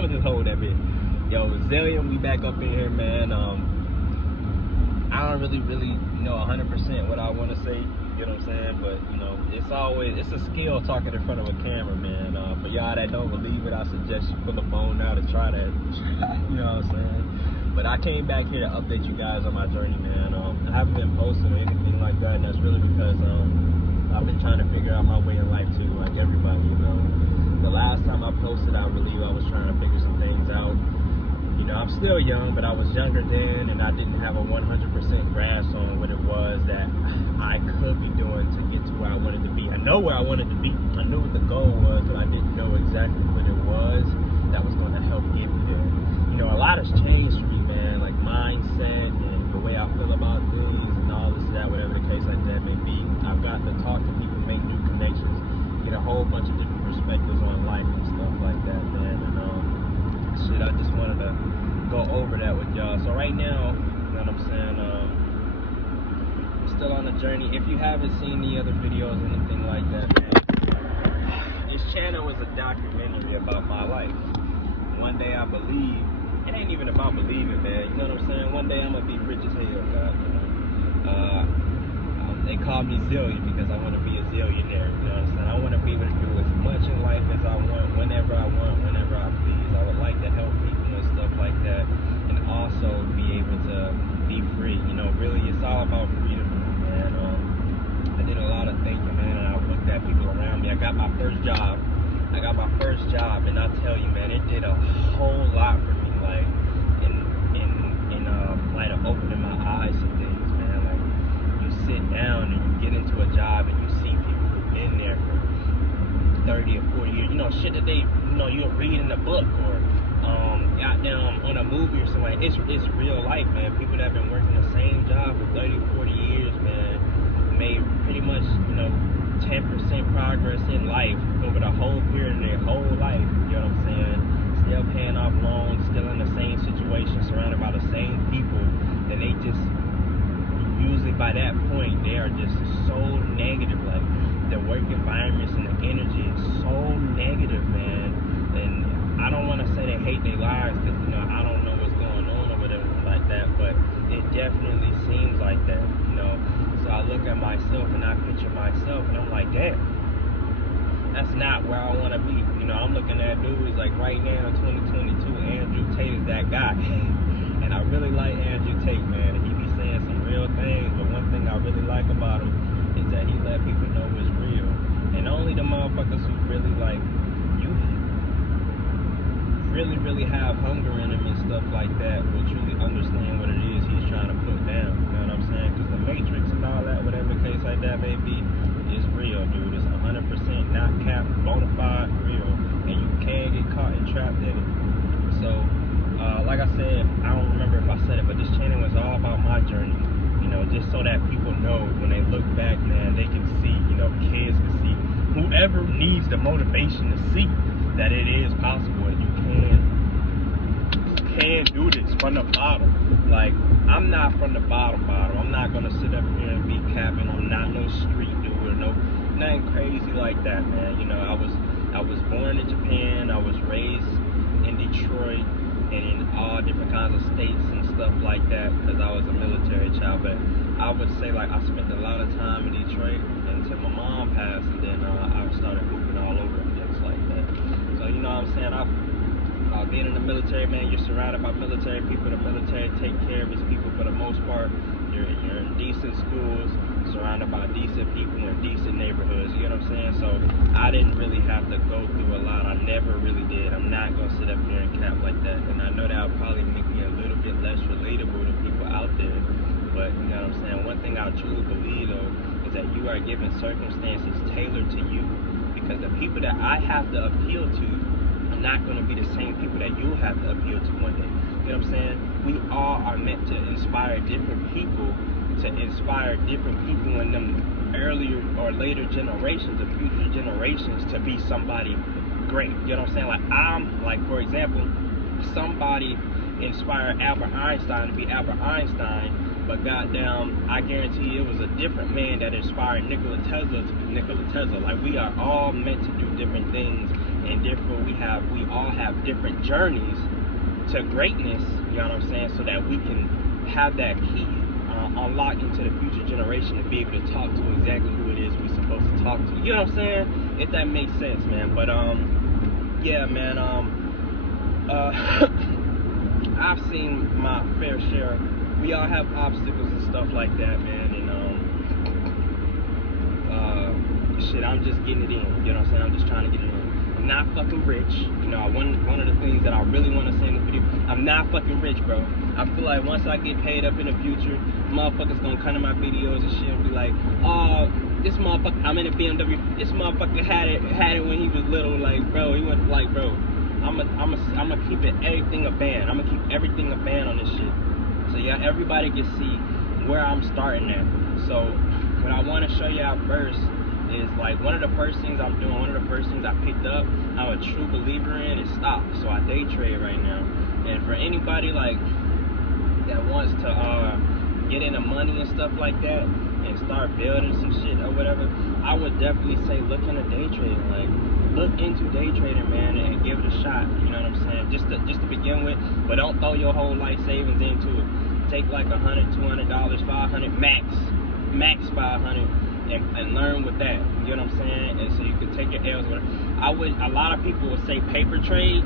I'ma just hold that bit. Yo, Zillion, we back up in here, man. I don't really know 100% what I want to say. You know what I'm saying? But you know, it's a skill talking in front of a camera, man. For y'all that don't believe it, I suggest you pull the phone out and try that. You know what I'm saying? But I came back here to update you guys on my journey, man. I haven't been posting or anything like that, and that's really because I've been trying to figure out my way in life too, like everybody, you know. The last time I posted, I believe I was trying to figure some things out. You know, I'm still young, but I was younger then, and I didn't have a 100% grasp on what it was that I could be doing to get to where I wanted to be. I know where I wanted to be. I knew what the goal was, but I didn't know exactly what it was that was going to help get me there. You know, a lot has changed for me, man, like mindset and the way I feel about things and all this, that, whatever the case like that may be. I've gotten to talk to people, make new connections, get a whole bunch of different perspectives on life and stuff like that, man. And shit, I just wanted to go over that with y'all. So right now, you know what I'm saying, still on the journey. If you haven't seen the other videos or anything like that, man, this channel is a documentary about my life. One day I believe, it ain't even about believing, man, you know what I'm saying? One day I'm gonna be rich as hell, God, you know. They call me Zillion because I want to be a zillionaire, you know what I'm saying? I want to be able to do as much in life as I want, whenever I please. I would like to help people and stuff like that, and also be able to be free. You know, really, it's all about freedom, man. I did a lot of thinking, man, and I looked at people around me. I got my first job, and I tell you, man, it did a whole lot for me, like, in light of opening my eyes to things, man. Like, you sit down and you get into a job and you see people who've been there for 30 or 40 years. You know, shit that they, you know, you'll read in a book or goddamn on a movie or something. It's real life, man. People that have been working the same job for 30, 40 years, man, made pretty much, you know, 10% progress in life over the whole period of their whole life. You know what I'm saying? Still paying off loans, still in the same situation, surrounded by the same people. And they just, usually by that point, they are just so negative. Like, the work environments and the energy is so negative, man. And I don't want to say they hate their lives because, you know, I don't know what's going on or whatever like that, but it definitely seems like that, you know. So I look at myself and I picture myself and I'm like, damn, that's not where I want to be. You know, I'm looking at dudes like right now in 2022, Andrew Tate is that guy. And I really like Andrew Tate, man. He be saying some real things, but one thing I really like about him is that he let people know it's real. And only the motherfuckers who really like, you really have hunger in him and stuff like that will truly understand what it is he's trying to put down. You know what I'm saying? Because the Matrix and all that, whatever the case like that may be, is real, dude. It's 100% not capped, bona fide, real. And you can get caught and trapped in it. So, like I said, I don't remember if I said it, but this channel is all about my journey. You know, just so that people know when they look back, man, they can see, you know, kids can see. Whoever needs the motivation to see that it is possible and you can do this from the bottom. Like, I'm not from the bottom. I'm not gonna sit up here and be capping. I'm not no street dude or nothing crazy like that, man. You know, I was born in Japan. I was raised in Detroit and in all different kinds of states and stuff like that because I was a military child. But I would say, like, I spent a lot of time in Detroit until my mom passed, and then I started moving all over the place like that. So, you know what I'm saying? Being in the military, man, you're surrounded by military people. The military take care of its people for the most part. You're in decent schools, surrounded by decent people in decent neighborhoods. You know what I'm saying? So I didn't really have to go through a lot. I never really did. I'm not gonna sit up here and cap like that. And I know that'll probably make me a little bit less relatable to people out there. But you know what I'm saying? One thing I truly believe though is that you are given circumstances tailored to you, because the people that I have to appeal to not going to be the same people that you'll have to appeal to one day. You know what I'm saying? We all are meant to inspire different people, in them earlier or later generations or future generations to be somebody great. You know what I'm saying? Like, I'm, like, for example, somebody inspired Albert Einstein to be Albert Einstein, but goddamn, I guarantee it was a different man that inspired Nikola Tesla to be Nikola Tesla. Like, we are all meant to do different things and therefore we all have different journeys to greatness, you know what I'm saying, so that we can have that key unlocked into the future generation to be able to talk to exactly who it is we're supposed to talk to. You know what I'm saying? If that makes sense, man. But yeah, man, I've seen my fair share. We all have obstacles and stuff like that, man, and shit, I'm just getting it in, you know what I'm saying? I'm just trying to get it in. I'm not fucking rich, you know. One of the things that I really want to say in the video, I'm not fucking rich, bro. I feel like once I get paid up in the future, motherfuckers gonna come to my videos and shit and be like, oh, this motherfucker, I'm in a BMW, this motherfucker had it when he was little. Like, bro, he went like, bro, I'm gonna keep everything a band. I'm gonna keep everything a band on this shit. So yeah, everybody can see where I'm starting at. So what I want to show you out first is like one of the first things I'm doing, one of the first things I picked up, I'm a true believer in, is stocks. So I day trade right now. And for anybody like that wants to get into money and stuff like that and start building some shit or whatever, I would definitely say look into day trading. Like, look into day trading, man, and give it a shot. You know what I'm saying? Just to begin with, but don't throw your whole life savings into it. Take like $100, $200, $500 max $500. And learn with that, you know what I'm saying? And so you can take your L's with it. A lot of people would say paper trade,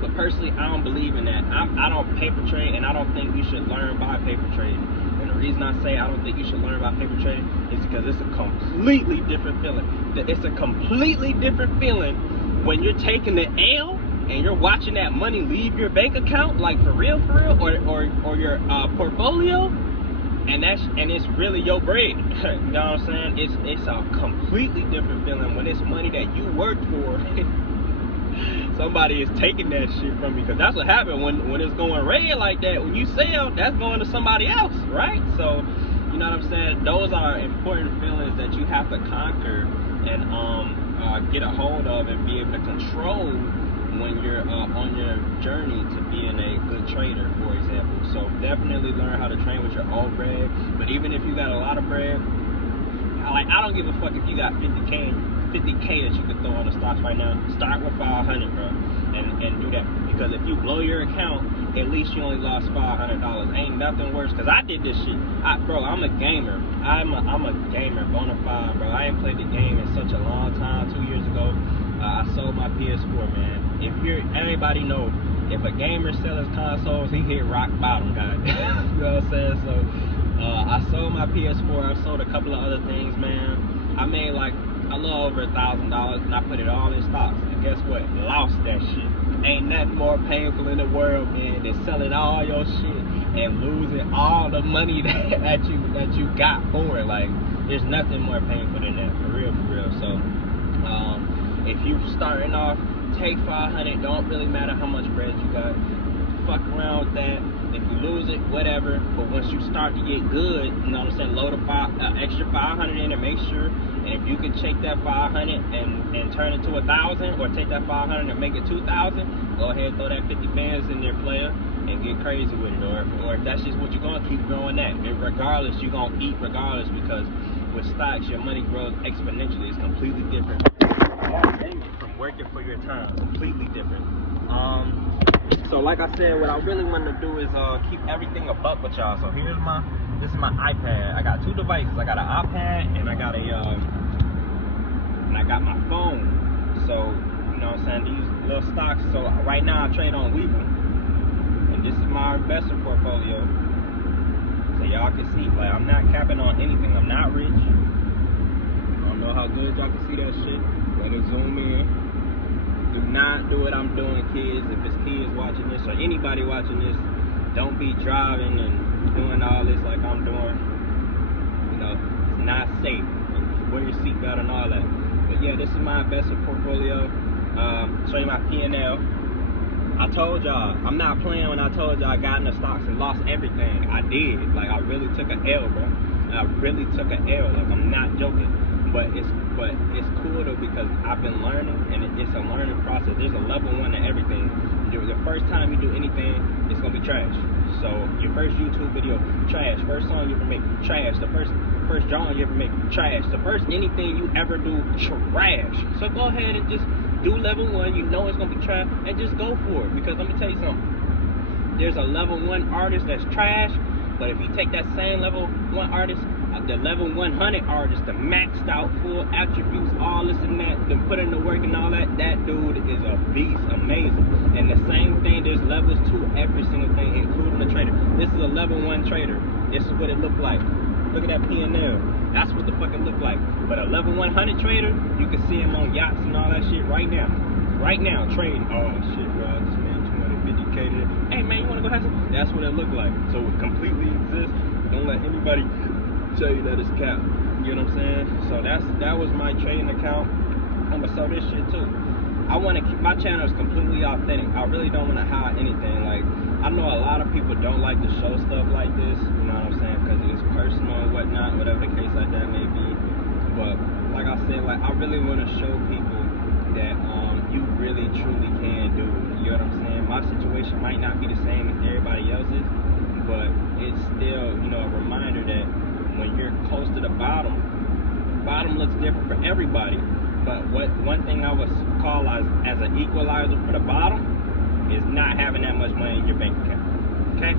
but personally, I don't believe in that. I don't paper trade, and I don't think you should learn by paper trading. And the reason I say I don't think you should learn by paper trading is because it's a completely different feeling. It's a completely different feeling when you're taking the L and you're watching that money leave your bank account, like for real, or your portfolio. And it's really your bread. You know what I'm saying? It's a completely different feeling when it's money that you worked for. Somebody is taking that shit from you, because that's what happened when it's going red like that. When you sell, that's going to somebody else, right? So, you know what I'm saying? Those are important feelings that you have to conquer and get a hold of and be able to control when you're on your journey to being a good trader, for example. So definitely learn how to train with your own bread. But even if you got a lot of bread, I don't give a fuck if you got 50K that you could throw on the stocks right now. Start with 500, bro, and do that. Because if you blow your account, at least you only lost $500. Ain't nothing worse. Cause I did this shit. Bro, I'm a gamer. I'm a gamer, bona fide, bro. I ain't played the game in such a long time. 2 years ago, I sold my PS4, man. Everybody know, if a gamer sells consoles, he hit rock bottom, guys. You know what I'm saying? So I sold my PS4. I sold a couple of other things, man. I made like a little over $1,000, and I put it all in stocks. And guess what? Lost that shit. Ain't nothing more painful in the world, man, than selling all your shit and losing all the money that you got for it. Like, there's nothing more painful than that, for real. So if you starting off, take 500. Don't really matter how much bread you got. Fuck around with that. If you lose it, whatever. But once you start to get good, you know what I'm saying, load extra 500 in and make sure. And if you can take that 500 and turn it to 1,000, or take that 500 and make it 2,000, go ahead, throw that 50 bands in there, player, and get crazy with it. Or if that's just what you're gonna keep growing at. And regardless, you're gonna eat regardless, because with stocks, your money grows exponentially. It's completely different from working for your time. Completely different. So like I said, what I really want to do is keep everything a buck with y'all. So this is my iPad. I got two devices. I got an iPad and I got my phone. So, you know what I'm saying, these little stocks. So right now I trade on Webull, and this is my investment portfolio. So y'all can see, like, I'm not capping on anything. I'm not rich. I don't know how good y'all can see that shit. Let it zoom in. Do not do what I'm doing, kids. If it's kids watching this or anybody watching this, don't be driving and doing all this like I'm doing. You know, it's not safe. Wear your seatbelt and all that. But yeah, this is my investment portfolio. Show you my P&L. I told y'all, I'm not playing when I told y'all I got in the stocks and lost everything. I did. Like, I really took an L, bro. I really took an L. Like, I'm not joking. But it's cool though, because I've been learning, and it's a learning process. There's a level 1 to everything. The first time you do anything, it's gonna be trash. So your first YouTube video, trash. First song you ever make, trash. The first drawing you ever make, trash. The first anything you ever do, trash. So go ahead and just do level 1. You know it's gonna be trash, and just go for it. Because let me tell you something. There's a level 1 artist that's trash, but if you take that same level 1 artist, the level 100 artist, the maxed out, full attributes, all this and that, then put in the work and all that, that dude is a beast, amazing. And the same thing, there's levels to every single thing, including the trader. This is a level 1 trader. This is what it looked like. Look at that P&L. That's what the fuck it looked like. But a level 100 trader, you can see him on yachts and all that shit right now. Right now, trading. Oh shit, bro, I just made 250K today. Hey man, you wanna go have some? That's what it looked like. So it completely exists. Don't let anybody tell you that it's cap. You know what I'm saying? So that was my trading account. I'm gonna sell this shit too. I want to keep my channel is completely authentic. I really don't want to hide anything. Like, I know a lot of people don't like to show stuff like this. You know what I'm saying? Because it's personal and whatnot, whatever the case like that may be. But like I said, like I really want to show people that you really truly can do it. You know what I'm saying? My situation might not be the same as everybody else's, but it's still, you know, a reminder that when you're close to the bottom looks different for everybody. But one thing I would call as an equalizer for the bottom is not having that much money in your bank account. Okay?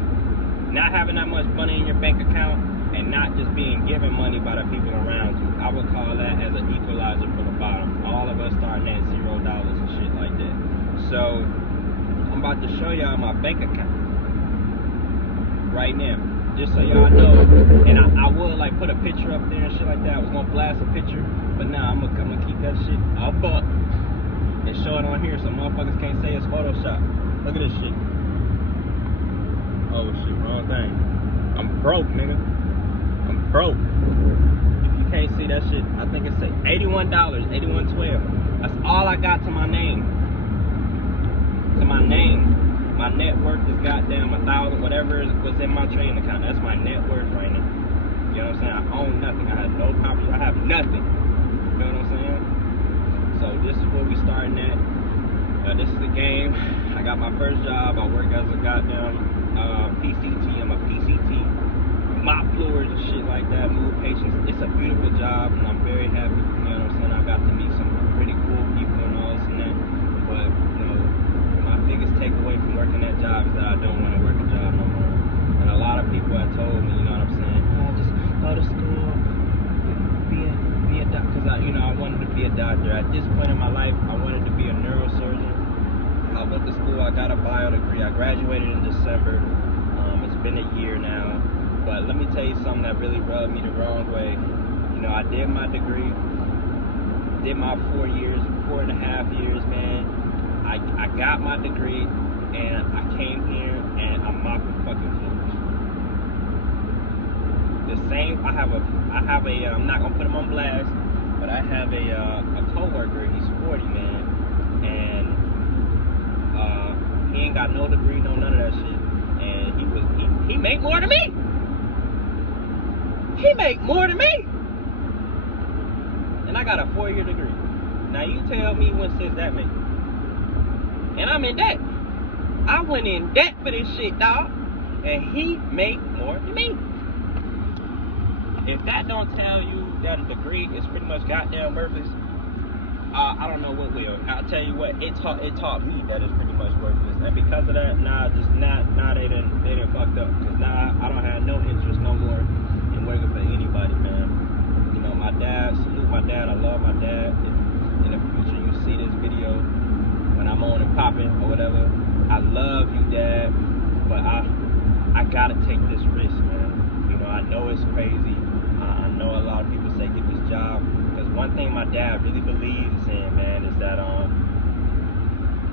Not having that much money in your bank account and not just being given money by the people around you. I would call that as an equalizer for the bottom. All of us starting at $0 and shit like that. So I'm about to show y'all my bank account right now, just so y'all know. And I would like put a picture up there and shit like that. I was gonna blast a picture, but nah, I'm gonna keep that shit up and show it on here so motherfuckers can't say it's Photoshop. Look at this shit. Oh shit, wrong thing. I'm broke, nigga. I'm broke. If you can't see that shit, I think it say $81, $81.12. That's all I got to my name. To my name. My net worth is goddamn 1,000, whatever was in my trading account. That's my net worth right now. You know what I'm saying? I own nothing. I have no property. I have nothing. You know what I'm saying? So this is where we starting at. This is the game. I got my first job. I work as a goddamn PCT. I'm a PCT. Mop floors and shit like that. Move patients. It's a beautiful job, and I'm very happy. You know what I'm saying? I got to meet some pretty cool people and all this and that. But you know, my biggest takeaway from working that job is that I don't want to work a job no more. And a lot of people have told me, you know what I'm saying? Oh, just go to school, be a doctor. Because I wanted to be a doctor. At this point in my life, I wanted to be a neurosurgeon. I went to school. I got a bio degree. I graduated in December. It's been a year now. But let me tell you something that really rubbed me the wrong way. You know, I did my degree, did my 4.5 years, man. I got my degree, and I came here, and I'm mopping fucking floors. The same, I have a, I'm not gonna put him on blast, but I have a coworker. He's 40, man, and he ain't got no degree, no none of that shit, and he make more than me. He make more than me, and I got a 4-year degree. Now you tell me what sense that makes. And I'm in debt. I went in debt for this shit, dog. And he make more than me. If that don't tell you that a degree is pretty much goddamn worthless, I don't know what will. I'll tell you what, it taught me that it's pretty much worthless. And because of that, they done fucked up. Cause now I don't have no interest no more in working for anybody, man. You know, my dad, salute my dad. I love my dad. If in the future you see this video when I'm on and popping or whatever, I love you, Dad, but I gotta take this risk, man. You know, I know it's crazy. I know a lot of people say get this job, because one thing my dad really believes in, man, is that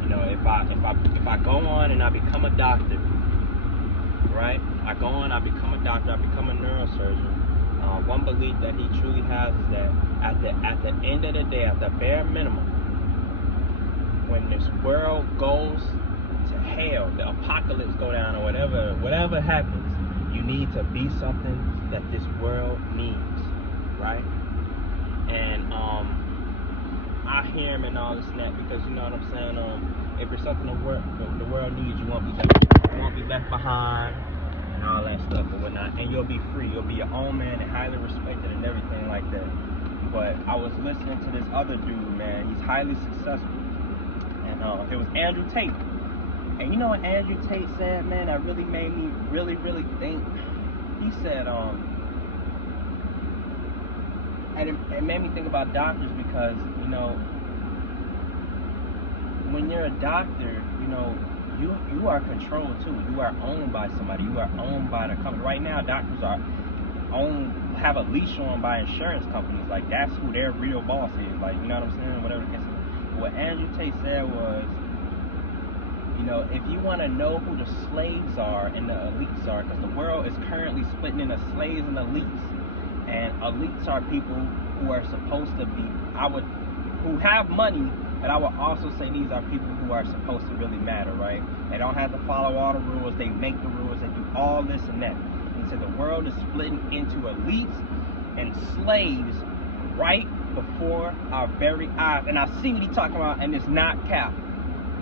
you know, if I go on and I become a doctor, right? I go on, I become a doctor, I become a neurosurgeon. One belief that he truly has is that at the end of the day, at the bare minimum, when this world goes to hell, the apocalypse go down or whatever happens, you need to be something that this world needs, right? And I hear experiment and all this and that, because you know what I'm saying. If it's something the world needs, you won't be left behind and all that stuff or whatnot, and you'll be free. You'll be your own man and highly respected and everything like that. But I was listening to this other dude, man. He's highly successful, and it was Andrew Tate. And you know what Andrew Tate said, man? That really made me really think. He said, and it made me think about doctors, because you know, when you're a doctor, you know, you are controlled too. You are owned by somebody. You are owned by the company. Right now, doctors are have a leash on by insurance companies. Like, that's who their real boss is. Like, you know what I'm saying? Whatever the case is. What Andrew Tate said was, you know, if you want to know who the slaves are and the elites are, because the world is currently splitting into slaves and elites. And elites are people who are supposed to be, who have money, but I would also say these are people who are supposed to really matter, right? They don't have to follow all the rules. They make the rules. They do all this and that. He said the world is splitting into elites and slaves right before our very eyes. And I see what he's talking about, and it's not cap.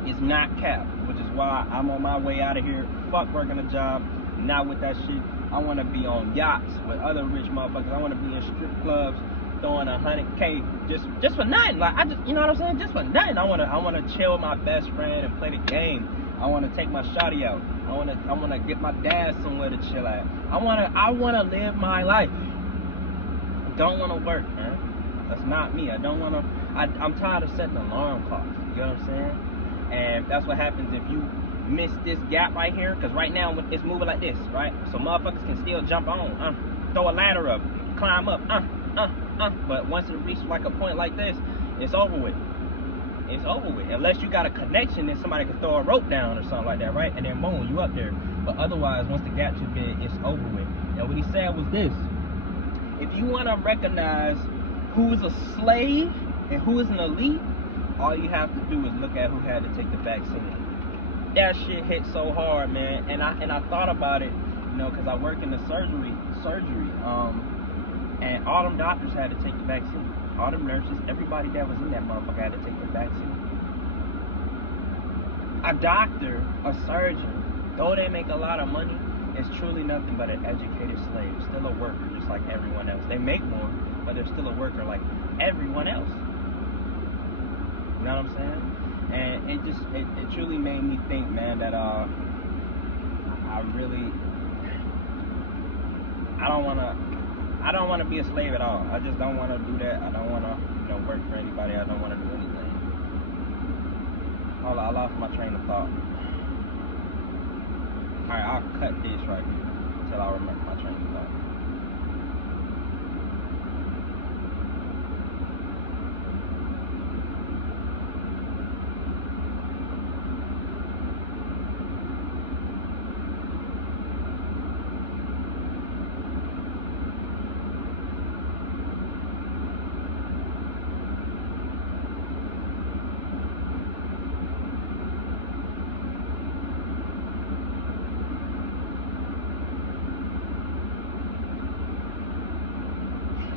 It's not cap, which is why I'm on my way out of here. Fuck working a job, not with that shit. I want to be on yachts with other rich motherfuckers. I want to be in strip clubs throwing $100K just for nothing. Like, I just, you know what I'm saying? Just for nothing. I want to chill with my best friend and play the game. I want to take my shawty out. I want to get my dad somewhere to chill at. I want to live my life. I don't want to work, man. That's not me. I don't want to. I'm tired of setting alarm clocks. You know what I'm saying? And that's what happens if you miss this gap right here, because right now it's moving like this, right? So motherfuckers can still jump on, throw a ladder up, climb up, but once it reaches like a point like this, it's over with. It's over with. Unless you got a connection, then somebody can throw a rope down or something like that, right? And then boom, you up there. But otherwise, once the gap too big, it's over with. And what he said was this: if you want to recognize who is a slave and who is an elite, all you have to do is look at who had to take the vaccine. That shit hit so hard, man. And I thought about it, you know, because I work in the surgery, and all them doctors had to take the vaccine. All them nurses, everybody that was in that motherfucker had to take the vaccine. A doctor, a surgeon, though they make a lot of money, is truly nothing but an educated slave, still a worker just like everyone else. They make more, but they're still a worker like everyone else. You know what I'm saying? And it truly made me think, man, that I don't want to be a slave at all. I just don't want to do that. I don't want to, you know, work for anybody. I don't want to do anything. Hold on, I lost my train of thought. All right, I'll cut this right here until I remember my train of thought.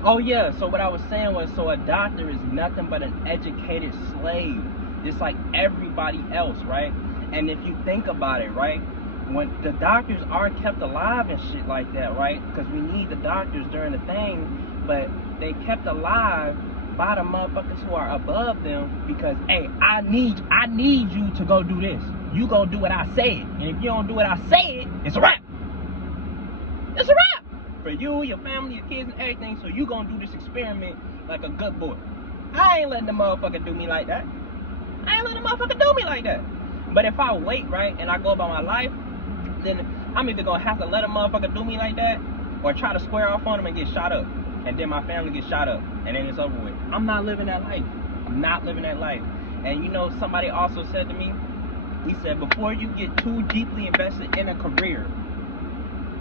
Oh yeah, so what I was saying was, so a doctor is nothing but an educated slave, just like everybody else, right? And if you think about it, right, when the doctors are kept alive and shit like that, right, because we need the doctors during the thing, but they kept alive by the motherfuckers who are above them, because, hey, I need you to go do this. You gonna do what I said, and if you don't do what I said, it's a wrap. It's a wrap. For you, your family, your kids, and everything, so you gonna do this experiment like a good boy. I ain't letting the motherfucker do me like that. I ain't letting the motherfucker do me like that. But if I wait, right, and I go about my life, then I'm either gonna have to let a motherfucker do me like that, or try to square off on him and get shot up. And then my family gets shot up, and then it's over with. I'm not living that life. I'm not living that life. And you know, somebody also said to me, he said, before you get too deeply invested in a career,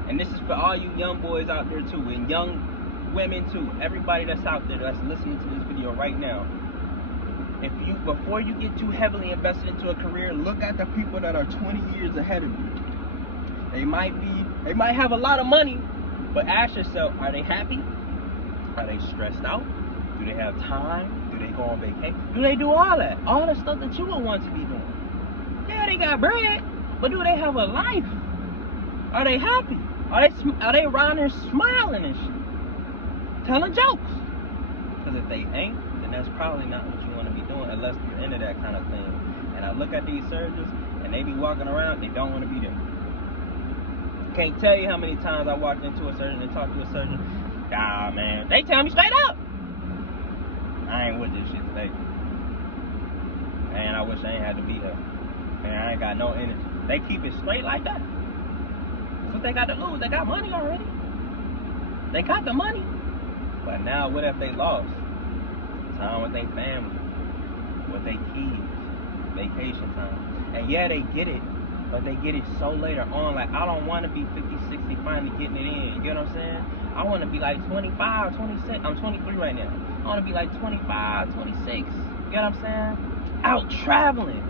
and this is for all you young boys out there too, and young women too, everybody that's out there that's listening to this video right now, before you get too heavily invested into a career, look at the people that are 20 years ahead of you. They might have a lot of money, but ask yourself, are they happy? Are they stressed out? Do they have time? Do Do they go on vacation? Do they do all that? All the stuff that you would want to be doing. Yeah, they got bread, but do they have a life? Are they happy? Are they around there smiling and shit? Telling jokes? Because if they ain't, then that's probably not what you want to be doing unless you're into that kind of thing. And I look at these surgeons, and they be walking around, they don't want to be there. Can't tell you how many times I walked into a surgeon and talked to a surgeon. Nah, man. They tell me straight up, I ain't with this shit today. And I wish I ain't had to be here. And I ain't got no energy. They keep it straight like that. That's what they got to lose. They got money already. They got the money. But now what if they lost? Time with their family, with their kids, vacation time. And yeah, they get it, but they get it so later on. Like, I don't want to be 50, 60 finally getting it in. You get what I'm saying? I want to be like 25, 26. I'm 23 right now. I want to be like 25, 26. You get what I'm saying? Out traveling.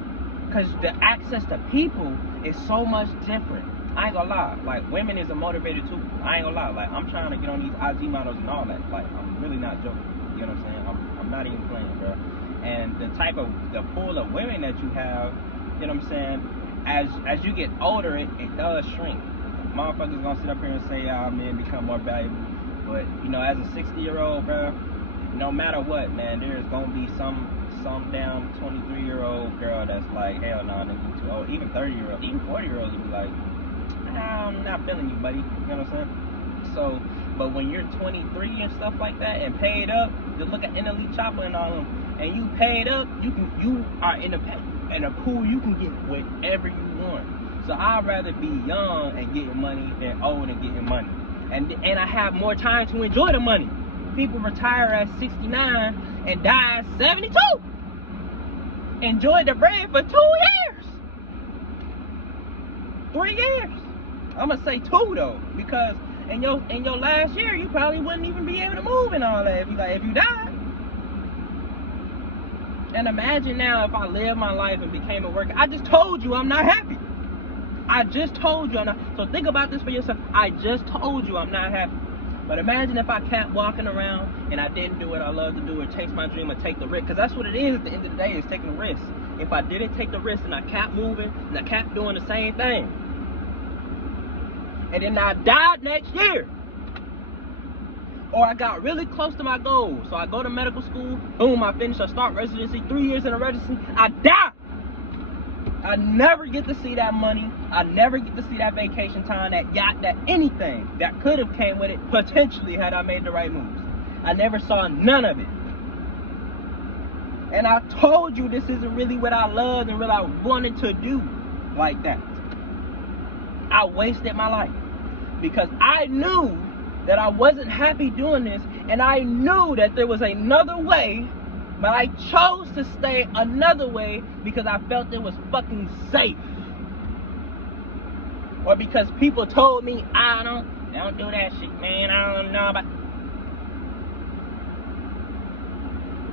Because the access to people is so much different. I ain't gonna lie. Like, women is a motivator too. I ain't gonna lie. Like, I'm trying to get on these IG models and all that. Like, I'm really not joking. You know what I'm saying? I'm not even playing, bro. And the pool of women that you have, you know what I'm saying? As you get older, it does shrink. Motherfuckers gonna sit up here and say, men become more valuable. But, you know, as a 60-year-old, bro, no matter what, man, there's gonna be some damn 23-year-old girl that's like, hell no, nigga, you too old. Even 30-year-old, even 40-year-olds would be like, I'm not feeling you, buddy. You know what I'm saying? So, but when you're 23 and stuff like that and paid up, you look at NLE Chopper and all them, and you paid up, you are in a pool you can get whatever you want. So I'd rather be young and getting money than old and getting money. And I have more time to enjoy the money. People retire at 69 and die at 72. Enjoy the bread for 2 years. 3 years. I'm gonna say 2 though, because in your last year you probably wouldn't even be able to move and all that if you died. And imagine now if I lived my life and became a worker. I just told you I'm not happy. I just told you I'm not. So think about this for yourself. I just told you I'm not happy. But imagine if I kept walking around and I didn't do what I love to do or chase my dream or take the risk. Because that's what it is at the end of the day, is taking a risk. If I didn't take the risk and I kept moving and I kept doing the same thing, and then I died next year, or I got really close to my goal, so I go to medical school, boom, I finish, I start residency, 3 years in a residency, I die. I never get to see that money. I never get to see that vacation time, that yacht, that anything that could have came with it, potentially, had I made the right moves. I never saw none of it. And I told you this isn't really what I loved and what I wanted to do like that. I wasted my life because I knew that I wasn't happy doing this, and I knew that there was another way, but I chose to stay another way because I felt it was fucking safe. Or because people told me, don't do that shit, man, I don't know about.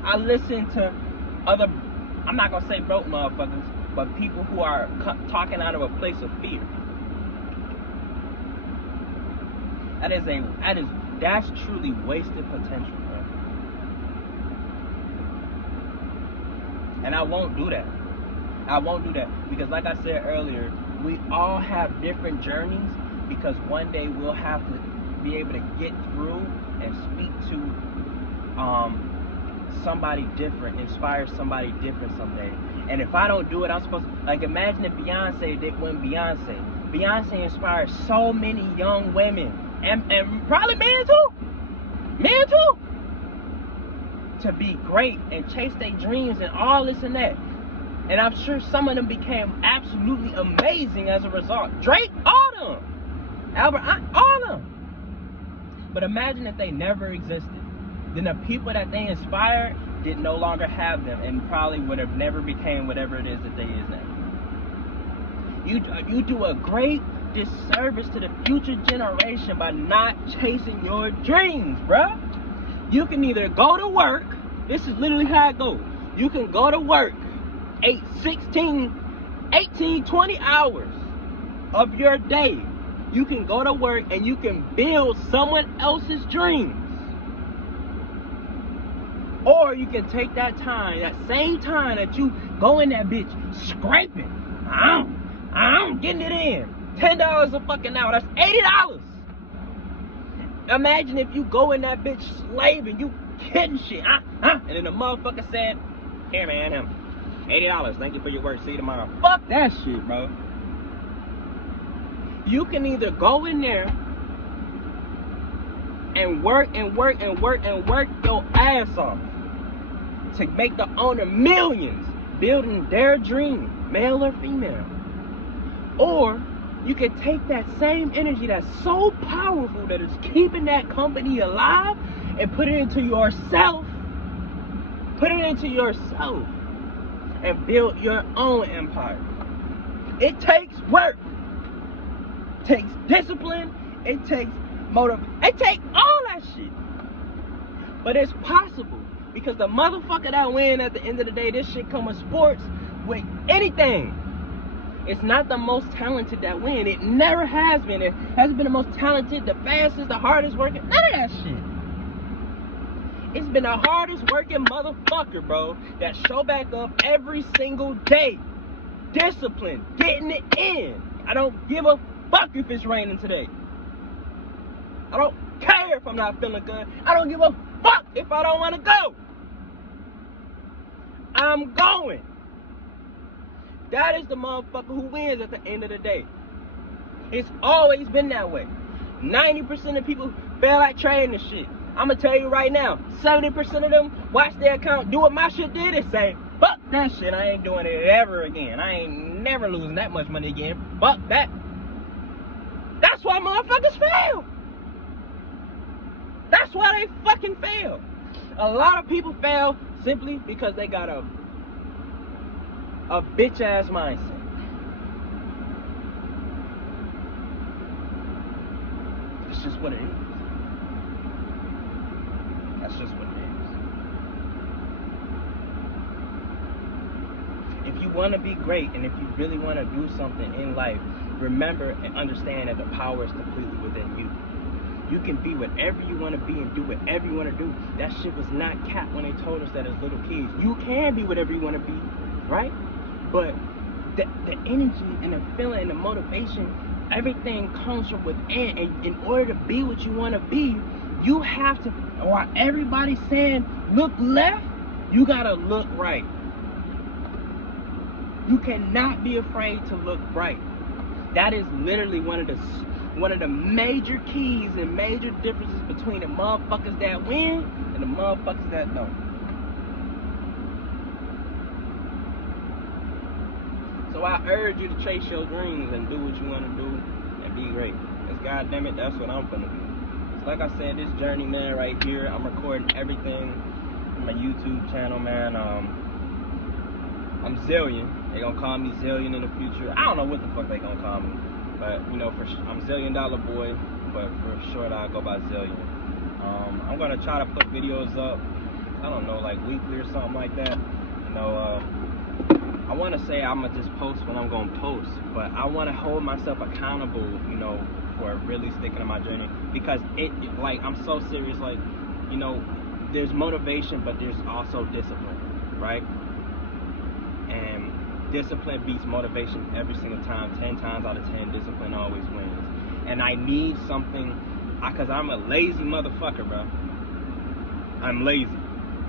I listen to other, I'm not gonna say broke motherfuckers, but people who are talking out of a place of fear. That's truly wasted potential, bro. And I won't do that. I won't do that because, like I said earlier, we all have different journeys, because one day we'll have to be able to get through and speak to somebody different, inspire somebody different someday. And if I don't do it, I'm supposed to, like, imagine if Beyonce did when Beyonce. Beyonce inspired so many young women, and probably men too, to be great and chase their dreams and all this and that. And I'm sure some of them became absolutely amazing as a result. Drake, all them. Albert, all them. But imagine if they never existed. Then the people that they inspired did no longer have them, and probably would have never became whatever it is that they is now. You do a great disservice to the future generation by not chasing your dreams, bruh. You can either go to work, this is literally how it goes. You can go to work 16, 18, 20 hours of your day. You can go to work and you can build someone else's dreams. Or you can take that time, that same time that you go in that bitch scraping. I'm getting it in. $10 a fucking hour. That's $80. Imagine if you go in that bitch slaving, you kidding shit. And then the motherfucker said, here man, $80. Thank you for your work. See you tomorrow. Fuck that shit, bro. You can either go in there and work your ass off to make the owner millions, building their dream, male or female. Or you can take that same energy that's so powerful that is keeping that company alive and put it into yourself. Put it into yourself and build your own empire. It takes work. It takes discipline. It takes motivation. It takes all that shit. But it's possible. Because the motherfucker that win at the end of the day, this shit come with sports, with anything. It's not the most talented that win. It never has been. It hasn't been the most talented, the fastest, the hardest working. None of that shit. It's been the hardest working motherfucker, bro, that show back up every single day. Discipline, getting it in. I don't give a fuck if it's raining today. I don't care if I'm not feeling good. I don't give a fuck if I don't want to go. I'm going. That is the motherfucker who wins at the end of the day. It's always been that way. 90% of people fail at trading and shit. I'm gonna tell you right now, 70% of them watch their account, do what my shit did, and say, fuck that shit, I ain't doing it ever again. I ain't never losing that much money again. Fuck that. That's why motherfuckers fail. That's why they fucking fail. A lot of people fail simply because they got a bitch ass mindset. It's just what it is. That's just what it is. If you want to be great and if you really want to do something in life, remember and understand that the power is completely within you. You can be whatever you want to be and do whatever you want to do. That shit was not capped when they told us that as little kids. You can be whatever you want to be, right? But the energy and the feeling and the motivation, everything comes from within. And in order to be what you want to be, you have to, while everybody's saying look left, you gotta look right. You cannot be afraid to look right. That is literally one of the major keys and major differences between the motherfuckers that win and the motherfuckers that don't. So I urge you to chase your dreams and do what you want to do and be great. Because goddamn it, that's what I'm gonna do. So like I said, this journey, man, right here, I'm recording everything on my YouTube channel, man. I'm Zillion. They gonna call me Zillion in the future. I don't know what the fuck they gonna call me. But, you know, I'm Zillion Dollar Boy, but for short, I go by Zillion. I'm going to try to put videos up, I don't know, like weekly or something like that. You know, I want to say I'm going to just post when I'm going to post, but I want to hold myself accountable, you know, for really sticking to my journey. Because, like, I'm so serious, like, you know, there's motivation, but there's also discipline, right? And discipline beats motivation every single time. 10 times out of 10, discipline always wins. And I need something, because I'm a lazy motherfucker, bro. I'm lazy.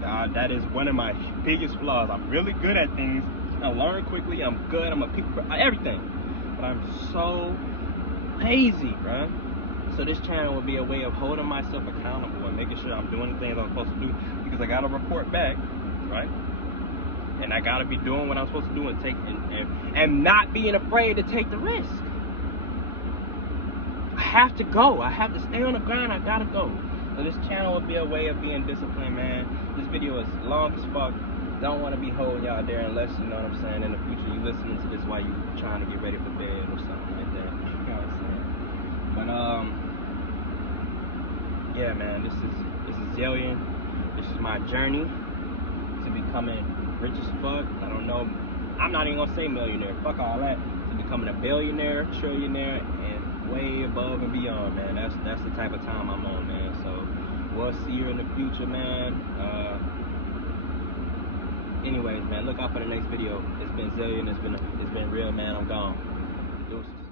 That is one of my biggest flaws. I'm really good at things. I learn quickly. I'm good. I'm a people, everything. But I'm so lazy, bro. So this channel will be a way of holding myself accountable and making sure I'm doing the things I'm supposed to do, because I got to report back, right? And I gotta be doing what I'm supposed to do and and not being afraid to take the risk. I have to go. I have to stay on the grind. I gotta go. So this channel will be a way of being disciplined, man. This video is long as fuck. Don't want to be holding y'all there unless, you know what I'm saying, in the future you listening to this while you trying to get ready for bed or something like that. You know what I'm saying? But yeah, man, this is Zillion. This is my journey to becoming rich as fuck. I don't know. I'm not even gonna say millionaire. Fuck all that. To becoming a billionaire, trillionaire, and way above and beyond, man. That's the type of time I'm on, man. So we'll see you in the future, man. anyways, man, look out for the next video. It's been Zillion. It's been real, man. I'm gone. Deuces.